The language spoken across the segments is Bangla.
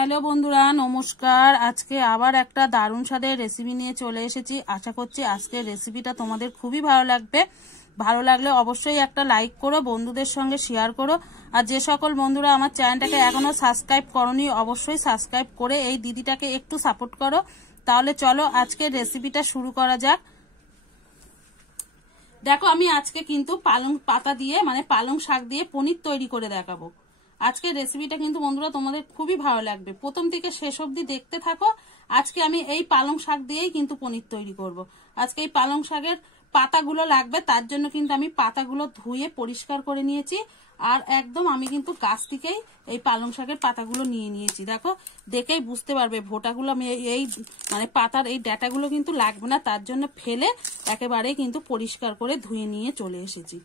হ্যালো বন্ধুরা, নমস্কার। আজকে আবার একটা দারুণ স্বাদের রেসিপি নিয়ে চলে এসেছি। আশা করছি আজকের রেসিপিটা তোমাদের খুবই ভালো লাগবে। ভালো লাগলে অবশ্যই একটা লাইক করো, বন্ধুদের সঙ্গে শেয়ার করো। আর যে সকল বন্ধুরা আমার চ্যানেলটাকে এখনো সাবস্ক্রাইব করোনি, অবশ্যই সাবস্ক্রাইব করে এই দিদিটাকে একটু সাপোর্ট করো। তাহলে চলো আজকের রেসিপিটা শুরু করা যাক। দেখো, আমি আজকে কিন্তু পালং পাতা দিয়ে মানে পালং শাক দিয়ে পনির তৈরি করে দেখাবো। আজকের রেসিপিটা কিন্তু বন্ধুরা তোমাদের খুবই ভালো লাগবে, প্রথম থেকে শেষ অবধি দেখতে থাকো। আজকে আমি এই পালং শাক দিয়েই কিন্তু পনির তৈরি করব। আজকে এই পালং শাকের পাতাগুলো লাগবে, তার জন্য কিন্তু আমি পাতাগুলো ধুয়ে পরিষ্কার করে নিয়েছি। আর একদম আমি কিন্তু গাছ থেকেই এই পালং শাকের পাতাগুলো নিয়ে নিয়েছি। দেখো, দেখেই বুঝতে পারবে ভোটাগুলো আমি এই মানে পাতার এই ডাঁটাগুলো কিন্তু লাগবে না, তার জন্য ফেলে একেবারেই কিন্তু পরিষ্কার করে ধুয়ে নিয়ে চলে এসেছি।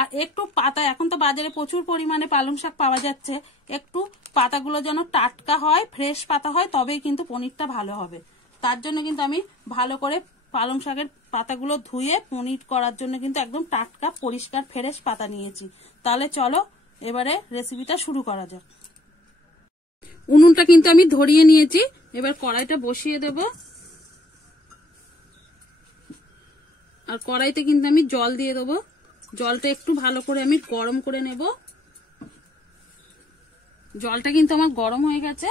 আর একটু পাতা, এখন তো বাজারে প্রচুর পরিমাণে পালং শাক পাওয়া যাচ্ছে, একটু পাতাগুলো যেন টাটকা হয়, ফ্রেশ পাতা হয়, তবেই কিন্তু পনিরটা ভালো হবে। তার জন্য কিন্তু আমি ভালো করে পালং শাকের পাতাগুলো ধুয়ে পনির করার জন্য কিন্তু একদম টাটকা পরিষ্কার ফ্রেশ পাতা নিয়েছি। তাহলে চলো এবারে রেসিপিটা শুরু করা যাক। উনুনটা কিন্তু আমি ধরিয়ে নিয়েছি, এবার কড়াইটা বসিয়ে দেব। আর কড়াইতে কিন্তু আমি জল দিয়ে দেবো। জলটা একটু ভালো করে আমি গরম করে নেব। জলটা কিন্তু আমার গরম হয়ে গেছে।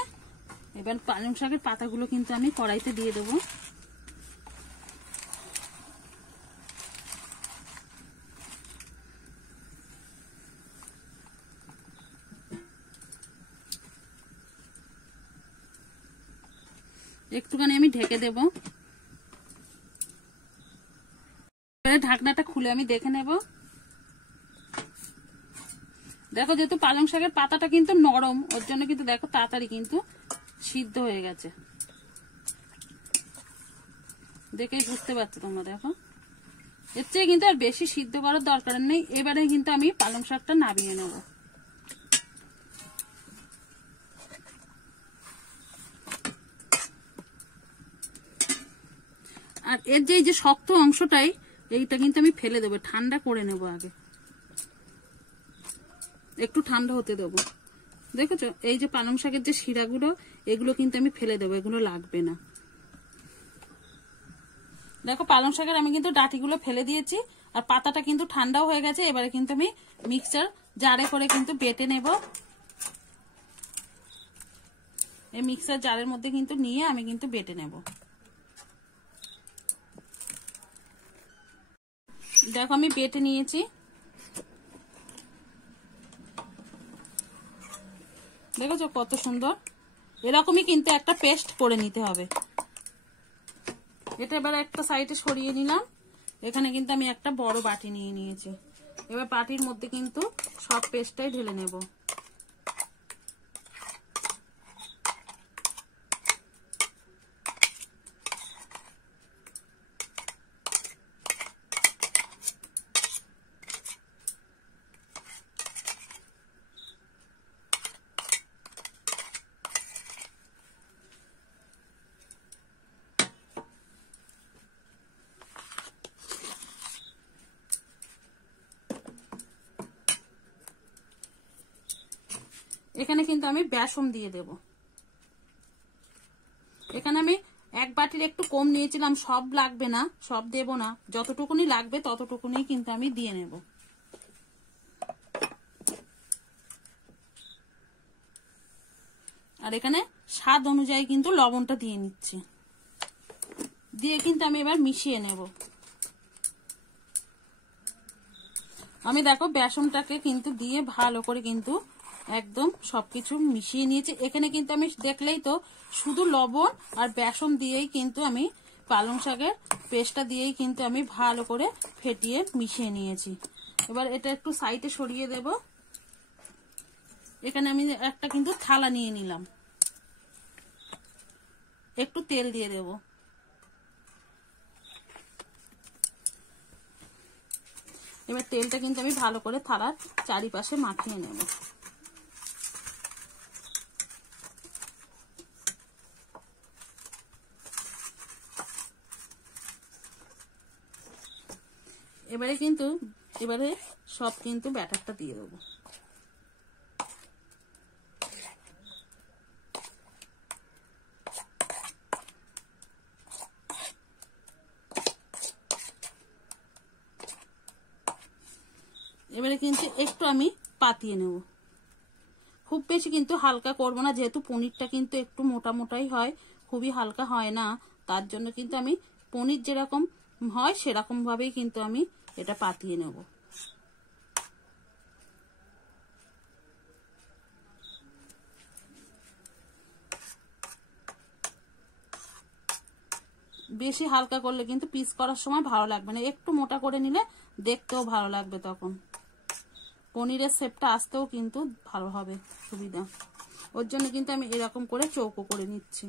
এবার পালং শাকের পাতাগুলো কিন্তু আমি কড়াইতে দিয়ে দেব। একটুখানি আমি ঢেকে দেব। ঢাকনাটা খুলে আমি দেখে নেব। দেখো, যেহেতু পালং শাকের পাতাটা কিন্তু নরম, ওর জন্য কিন্তু দেখো তাড়াতাড়ি কিন্তু সিদ্ধ হয়ে গেছে। দেখেই বুঝতে পারছো তোমরা। দেখো, এর চেয়ে কিন্তু আর বেশি সিদ্ধ করার দরকার নেই। এবারে কিন্তু আমি পালং শাকটা নামিয়ে নেব। আর এর যে শক্ত অংশটাই, এইটা কিন্তু আমি ফেলে দেবো, ঠান্ডা করে নেব আগে। একটু ঠান্ডা হতে দেবো। দেখেছো, এই যে পালং শাকের যে শিরাগুলো, এগুলো কিন্তু আমি ফেলে দেবো, এগুলো লাগবে না। দেখো, পালং শাকের আমি কিন্তু ডাঁটিগুলো ফেলে দিয়েছি, আর পাতাটা কিন্তু ঠান্ডাও হয়ে গেছে। এবারে কিন্তু আমি মিক্সচার জারে করে কিন্তু বেটে নেব। এই মিক্সচার জারের মধ্যে কিন্তু নিয়ে আমি কিন্তু বেটে নেব। দেখো, আমি বেটে নিয়েছি। দেখেছো কত সুন্দর। এরকমই কিন্তু একটা পেস্ট করে নিতে হবে। এটা এবার একটা সাইডে সরিয়ে নিলাম। এখানে কিন্তু আমি একটা বড় বাটি নিয়ে নিয়েছি। এবার বাটির মধ্যে কিন্তু সব পেস্টটাই ঢেলে নেব। এখানে কিন্তু আমি বেসন দিয়ে দেব। এখানে আমি এক বাটির একটু কম নিয়েছিলাম, সব লাগবে না, সব দেব না, যতটুকুনি লাগবে ততটুকুনি কিন্তু আমি দিয়ে নেব। আর এখানে স্বাদ অনুযায়ী কিন্তু লবণটা দিয়ে নিচ্ছি। দিয়ে কিন্তু আমি এবার মিশিয়ে নেব। আমি দেখো বেসনটাকে কিন্তু দিয়ে ভালো করে কিন্তু একদম সবকিছু মিশিয়ে নিয়েছি। এখানে কিন্তু আমি দেখলেই তো শুধু লবণ আর বেসন দিয়েই কিন্তু আমি পালং শাকের পেস্টটা দিয়েই কিন্তু আমি ভালো করে ফেটিয়ে মিশিয়ে নিয়েছি। এবার এটা একটু সাইডে সরিয়ে দেব। এখানে আমি একটা কিন্তু থালা নিয়ে নিলাম, একটু তেল দিয়ে দেব। এবার তেলটা কিন্তু আমি ভালো করে থালার চারিপাশে মাখিয়ে নেব। এবারে সব কিন্তু ব্যাটারটা দিয়ে দেবো। এবারে কিন্তু একটু আমি পাতিয়ে নেব, খুব বেশি কিন্তু হালকা করব না, যেহেতু পনিরটা কিন্তু একটু মোটা মোটাই হয়, খুবই হালকা হয় না। তার জন্য কিন্তু আমি পনির যেরকম হয় সেরকম ভাবেই কিন্তু আমি এটা পাতিয়ে নেব। বেশি হালকা করলে কিন্তু পিস করার সময় ভালো লাগবে না, একটু মোটা করে নিলে দেখতেও ভালো লাগবে, তখন পনিরের শেপটা আসতেও কিন্তু ভালো হবে, সুবিধা। ওর জন্য কিন্তু আমি এরকম করে চৌকো করে নিচ্ছি।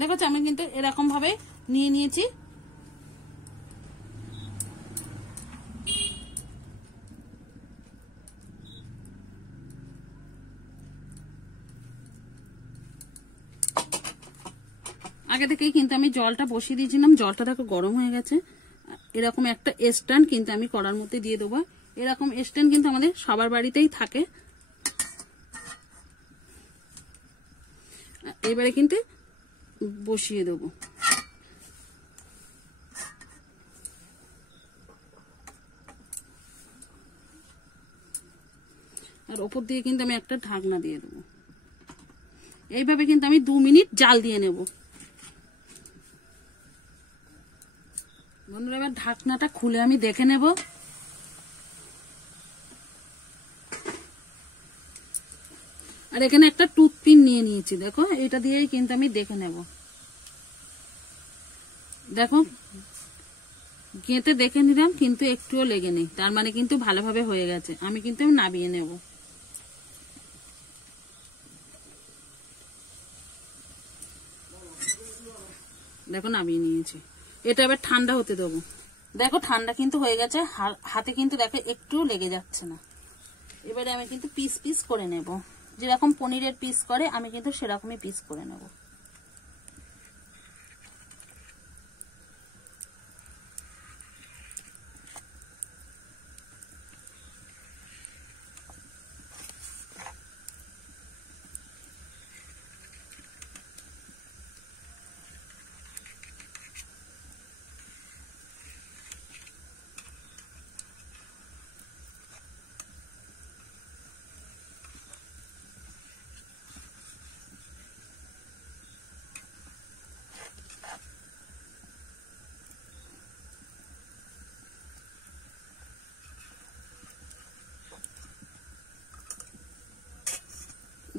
দেখো আমি কিন্তু এরকম ভাবে নিয়ে নিয়েছি। আগে থেকেই কিন্তু আমি জলটা বসিয়ে দিয়েছিলাম, জলটা দেখো গরম হয়ে গেছে। এরকম একটা স্ট্যান্ড কিন্তু আমি কড়ার মধ্যে দিয়ে দেবো। এরকম স্ট্যান্ড কিন্তু আমাদের সবার বাড়িতেই থাকে। এবারে কিন্তু বসিয়ে দেবো, আর ওপর দিয়ে কিন্তু আমি একটা ঢাকনা দিয়ে দেবো। এইভাবে কিন্তু আমি 2 মিনিট জাল দিয়ে নেব। বন্ধুরা এবার ঢাকনাটা খুলে আমি দেখে নেব। আর এখানে একটা টুথপিন নিয়ে নিয়েছি, দেখো এটা দিয়েই কিন্তু আমি দেখে নেব। দেখো গেঁথে দেখে নিলাম, কিন্তু একটুও লেগে নেই, তার মানে কিন্তু ভালোভাবে হয়ে গেছে। আমি কিন্তু নামিয়ে নেব। দেখো নামিয়ে নিয়েছি, এটা এবার ঠান্ডা হতে দেবো। দেখো ঠান্ডা কিন্তু হয়ে গেছে, হাতে কিন্তু দেখো একটুও লেগে যাচ্ছে না। এবারে আমি কিন্তু পিস পিস করে নেব, যেরকম পনিরের পিস করে আমি কিন্তু সেরকমই পিস করে নেব।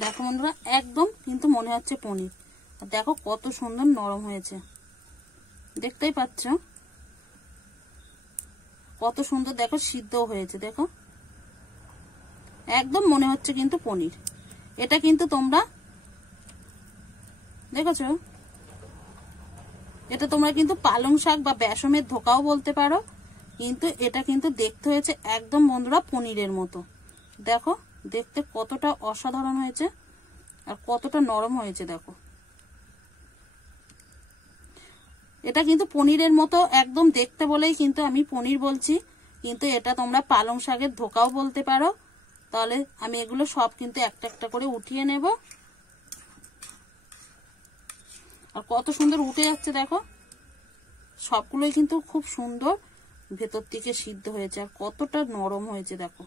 দেখো বন্ধুরা একদম কিন্তু মনে হচ্ছে পনির, আর দেখো কত সুন্দর নরম হয়েছে, দেখতেই পাচ্ছ কত সুন্দর। দেখো সিদ্ধ হয়েছে, দেখো একদম মনে হচ্ছে কিন্তু পনির। এটা কিন্তু তোমরা দেখেছো, এটা তোমরা কিন্তু পালং শাক বা বেসমের ধোকাও বলতে পারো, কিন্তু এটা কিন্তু দেখতে হয়েছে একদম বন্ধুরা পনিরের মতো। দেখো দেখতে কতটা অসাধারণ হয়েছে আর কতটা নরম হয়েছে। দেখো এটা কিন্তু পনিরের মতো একদম দেখতে বলেই কিন্তু আমি পনির বলছি, কিন্তু এটা তোমরা পালং শাকের ধোকাও বলতে পারো। তাহলে আমি এগুলো সব কিন্তু একটা একটা করে উঠিয়ে নেব। আর কত সুন্দর উঠে যাচ্ছে, দেখো সবগুলোই কিন্তু খুব সুন্দর ভেতর থেকে সিদ্ধ হয়েছে, আর কতটা নরম হয়েছে দেখো,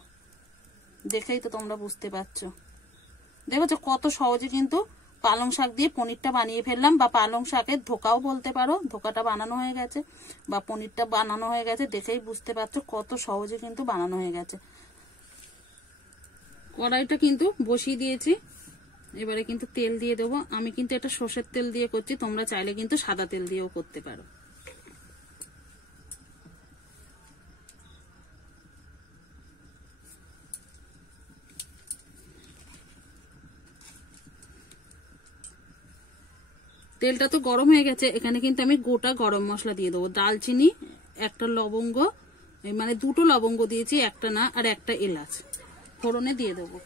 দেখেই তো তোমরা বুঝতে পারছো। দেখেছো কত সহজে কিন্তু পালং শাক দিয়ে পনিরটা বানিয়ে ফেললাম, বা পালং শাকের ধোকাও বলতে পারো। ধোকাটা বানানো হয়ে গেছে বা পনিরটা বানানো হয়ে গেছে, দেখেই বুঝতে পারছো কত সহজে কিন্তু বানানো হয়ে গেছে। কড়াইটা কিন্তু বসিয়ে দিয়েছি, এবারে কিন্তু তেল দিয়ে দেবো। আমি কিন্তু এটা সর্ষের তেল দিয়ে করছি, তোমরা চাইলে কিন্তু সাদা তেল দিয়েও করতে পারো। তেলটা তো গরম হয়ে গেছে, এখানে কিন্তু আমি গোটা গরম মশলা দিয়ে দেবো। দালচিনি, একটা লবঙ্গ, মানে দুটো লবঙ্গ দিয়েছি, একটা না, আর একটা এলাচ ফোড়নে দিয়ে দেবো।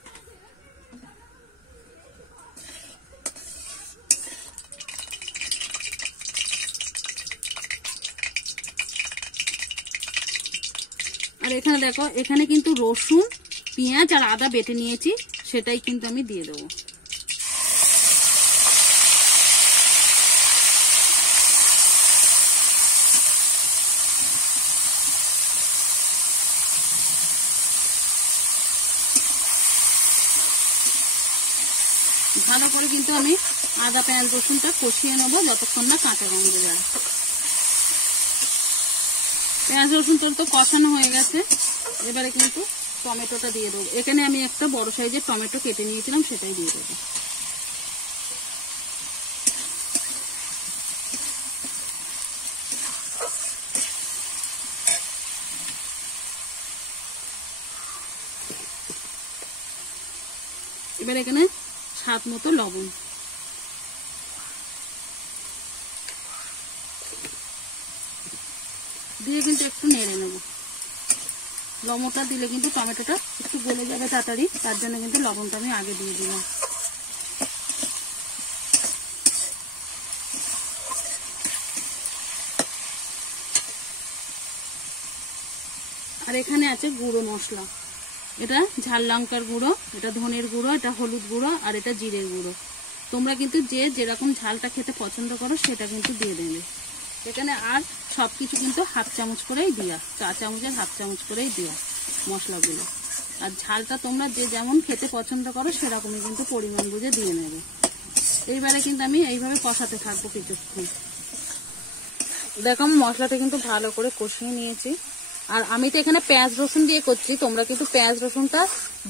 আর এখানে দেখো, এখানে কিন্তু রসুন, পেঁয়াজ আর আদা বেটে নিয়েছি, সেটাই কিন্তু আমি দিয়ে দেবো। ভালো করে কিন্তু আমি আদা পেঁয়াজ রসুনটা কষিয়ে নেবো যতক্ষণ না কাঁচা গন্ধ যায়। পেঁয়াজ রসুন তো কষানো হয়ে গেছে, এবারে কিন্তু টমেটোটা দিয়ে দেবো। এখানে আমি একটা বড় সাইজের টমেটো কেটে নিয়েছিলাম, সেটাই দিয়ে দেবো। এবার এখানে স্বাদ মতো লবণ দিয়ে কিন্তু একটু নেড়ে নেব। লবণটা দিলে কিন্তু টমেটোটা একটু গলে যাবে তাড়াতাড়ি, তার জন্য কিন্তু লবণটা আমি আগে দিয়ে দিলাম। আর এখানে আছে গুঁড়ো মশলা, এটা ঝাল লঙ্কার গুঁড়ো, এটা ধনের গুঁড়ো, এটা হলুদ গুঁড়ো, আর এটা জিরের গুঁড়ো। তোমরা কিন্তু যে যেরকম ঝালটা খেতে পছন্দ করো সেটা কিন্তু দিয়ে দেবে এখানে। আর সবকিছু কিন্তু হাফ চামচ করেই দেওয়া, চা চামচের হাফ চামচ করেই দেওয়া মশলাগুলো। আর ঝালটা তোমরা যে যেমন খেতে পছন্দ করো সেরকমই কিন্তু পরিমাণ বুঝে দিয়ে নেবে। এইবারে কিন্তু আমি এইভাবে কষাতে থাকবো কিছুক্ষণ। দেখো আমি মশলাটা কিন্তু ভালো করে কষিয়ে নিয়েছি। আর আমি তো এখানে পেঁয়াজ রসুন দিয়ে করছি, তোমরা কিন্তু পেঁয়াজ রসুনটা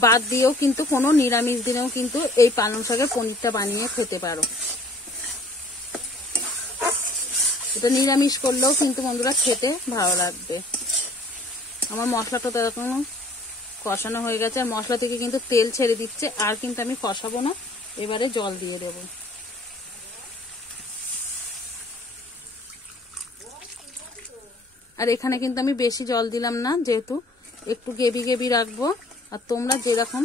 বাদ দিয়েও কিন্তু কোনো নিরামিষ দিনেও কিন্তু এই পালং শাকের পনিরটা বানিয়ে খেতে পারো। এটা নিরামিষ করলেও কিন্তু বন্ধুরা খেতে ভালো লাগবে। আমার মশলাটা তো এখন কষানো হয়ে গেছে, আর মশলা থেকে কিন্তু তেল ছেড়ে দিচ্ছে, আর কিন্তু আমি কষাবো না। এবারে জল দিয়ে দেব। আর এখানে কিন্তু আমি বেশি জল দিলাম না, যেহেতু একটু গ্রেভি গ্রেভি রাখবো। আর তোমরা যেরকম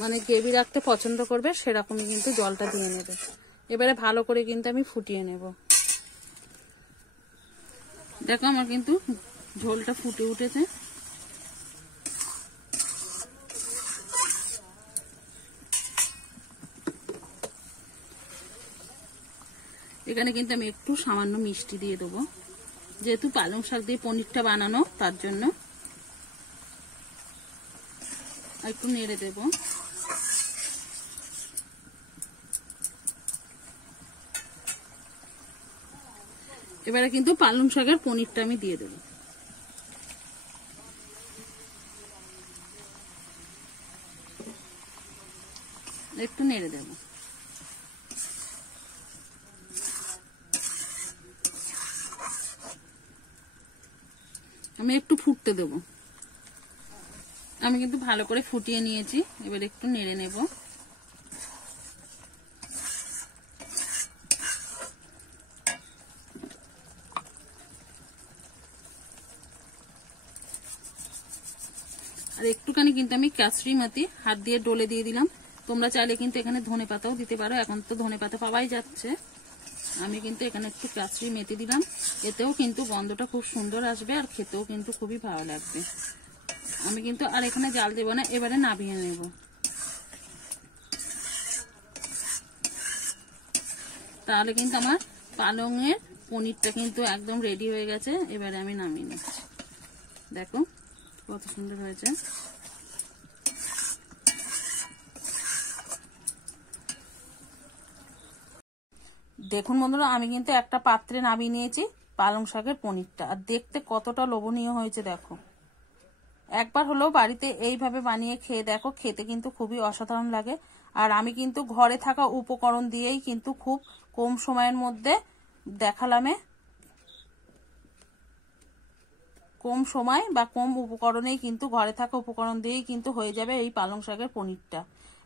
মানে গ্রেভি রাখতে পছন্দ করবে সেরকমই কিন্তু জলটা দিয়ে নেবে। এবারে ভালো করে কিন্তু আমি ফুটিয়ে নেব। দেখো আমার কিন্তু ঝোলটা ফুটে উঠেছে। এখানে কিন্তু আমি একটু সামান্য মিষ্টি দিয়ে দেবো, যেহেতু পালং শাক দিয়ে পনিরটা বানানো, তার জন্য। একটু নেড়ে দেব। এবারে কিন্তু পালং শাকের পনিরটা আমি দিয়ে দেব। একটু নেড়ে দেব। আমি একটু ফুটতে দেব। আমি কিন্তু ভালো করে ফুটিয়ে নিয়েছি, এবার একটু নেড়ে নেব। আর একটুখানি কিন্তু আমি কাসুরি মেথি হাত দিয়ে ডলে দিয়ে দিলাম। তোমরা চাইলে কিন্তু এখানে ধনে পাতাও দিতে পারো, এখন তো ধনে পাতা পাওয়াই যাচ্ছে। আমি কিন্তু এখানে একটু কাসুরি মেথি দিলাম, এতেও কিন্তু গন্ধটা খুব সুন্দর আসবে, আর খেতেও কিন্তু খুবই ভালো লাগবে। আমি কিন্তু আর এখানে জাল দেব না, এবারে নামিয়ে নেব। তাহলে কিন্তু আমার পালংয়ের পনিরটা কিন্তু একদম রেডি হয়ে গেছে। এবারে আমি নামিয়ে নিচ্ছি। দেখো কত সুন্দর হয়েছে। দেখুন বন্ধুরা, আমি কিন্তু একটা পাত্রে নামিয়ে নিয়েছি পালং শাকের পনিরটা, আর দেখতে কতটা লোভনীয় হয়েছে দেখো। একবার হলেও বাড়িতে এইভাবে বানিয়ে খেয়ে দেখো, খেতে কিন্তু খুবই অসাধারণ লাগে। আর আমি কিন্তু ঘরে থাকা উপকরণ দিয়েই কিন্তু খুব কম সময়ের মধ্যে দেখালামে, কম সময় বা কম উপকরণেই কিন্তু ঘরে থাকা উপকরণ দিয়েই কিন্তু হয়ে যাবে এই পালং শাকের পনিরটা।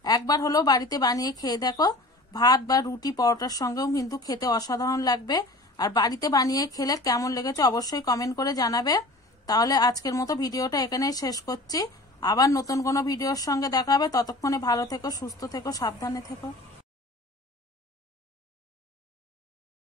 একবার হলেও বাড়িতে বানিয়ে খেয়ে দেখো, ভাত বা রুটি পরোটার সঙ্গেও কিন্তু খেতে অসাধারণ লাগবে। আর বাড়িতে বানিয়ে খেলে কেমন লেগেছে অবশ্যই কমেন্ট করে জানাবে। তাহলে আজকের মতো ভিডিওটা এখানেই শেষ করছি। আবার নতুন কোনো ভিডিওর সঙ্গে দেখা হবে। ততক্ষণে ভালো থেকো, সুস্থ থেকো, সাবধানে থেকো।